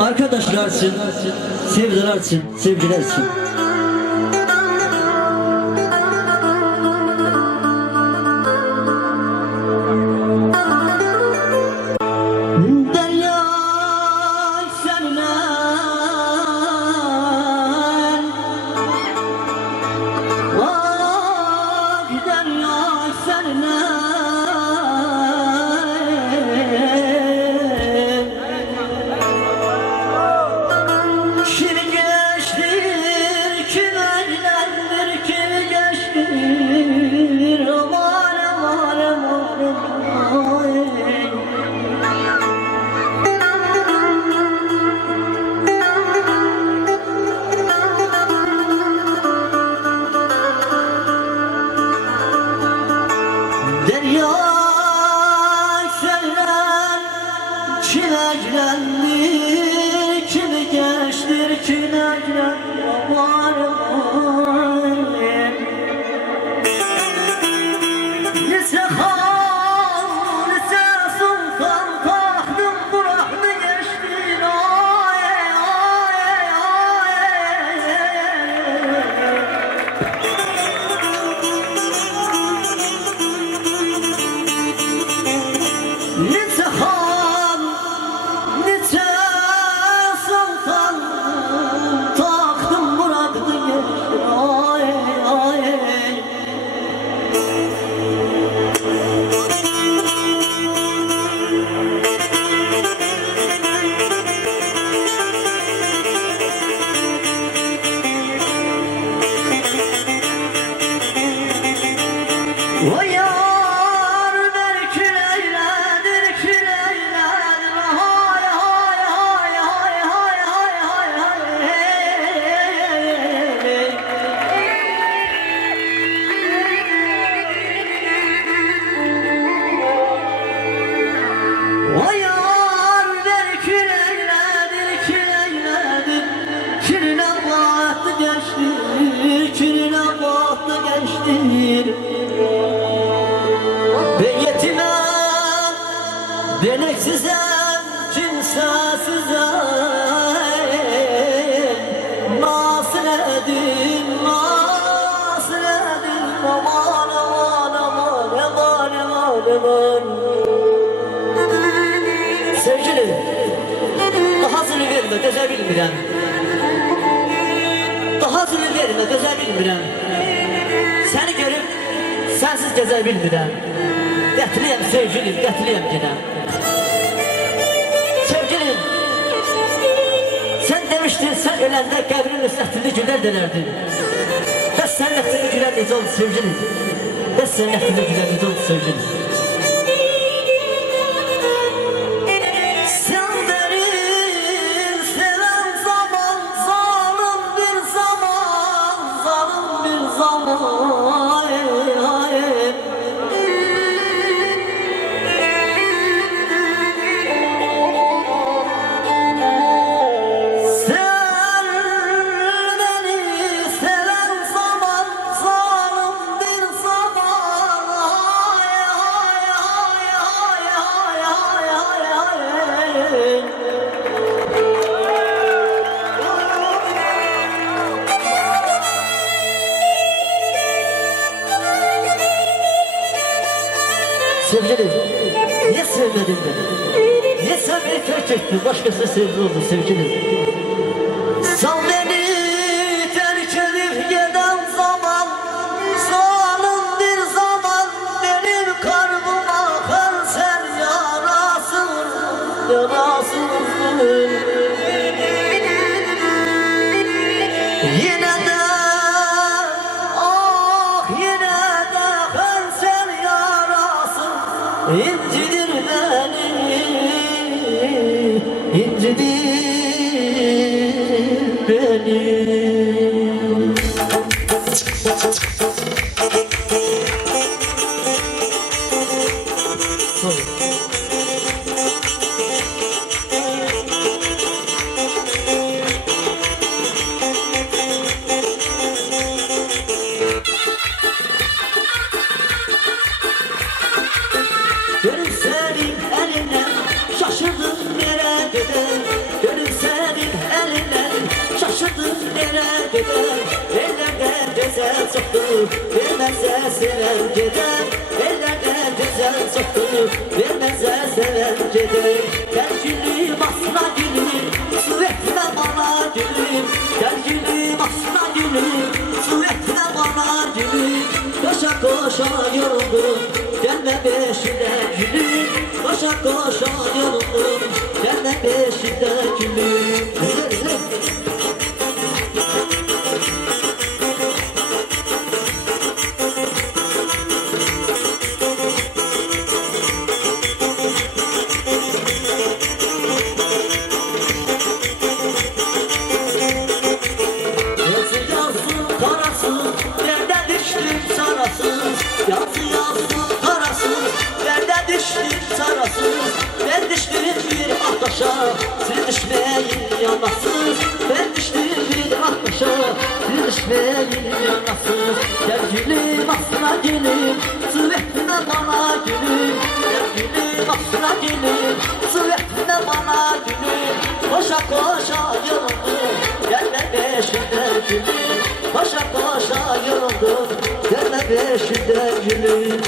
Arkadaşlar için, sevgiler için, sevgiler için. Çileklendir, kimi geçtir, çileklendir, var var. Lise han, lise sultan, tahtım bıraktı geçtin, ay ay ay. Lise han, o yar belki eyledir, eyledir, hay hay hay hay hay hay hay. O yar belki eyledir, eyledir, kirine bahtı gençtir, kirine bahtı gençtir. Ben yetimem, ben eksizem, kimsesizem. Nasıl edin, nasıl edin, aman aman aman aman aman aman. Sevgili, daha zülü verme, döze bilmirəm. Daha zülü verme, döze bilmirəm. Seni görüp sensiz gəzə bilmirəm. Qətliyəm sevgilim, qətliyəm yenə. Sevgilim, sen demiştin, sen öləndə qəbrin üstətində gülər dönərdin. Bəs sənin nəftində gülər necə oldu sevgilim? Bəs sənin nəftində gülər necə oldu sevgilim? Sen beni seven zaman, zalim bir zaman, zalim bir zaman. Sevgilim, niye sevmedin beni? Niye sevmeyi terk ettin? Başkası sevdi oldu sevgilim. Sen beni terk edip giden zaman, zalim bir zaman, benim kalbime kanser yarasın, yarasın. Yine de, ah yine de kanser yarasın. İncidir beni, incidir beni. Görüp senin eline şaşırdım nereye gider. Görüp gedər Ellərdən gözəl çoxdur Verməzsə sevən gedər Ellərdən gözəl çoxdur Verməzsə sevən gedər Gəl gülüm asla gülüm Su etmə bana gülüm Gəl gülüm asla gülüm Su etmə bana gülüm Koşa koşa yoruldum Gəlmə beşində gülüm Koşa koşa yoruldum Gəlmə beşində gülüm Yazı yazsın karasız, nerede düştün sarasız Ben düştüm bir ateşe, siz düşmeyin yanasız Ben düştüm bir ateşe, siz düşmeyin yanasız Gel gülüm asla gülüm, su etme bana gülüm Gel gülüm asla gülüm, su etme bana gülüm Koşa koşa yoruldum, gelme peşinden gülüm Koşa koşa yoruldum, gelme peşinden gülüm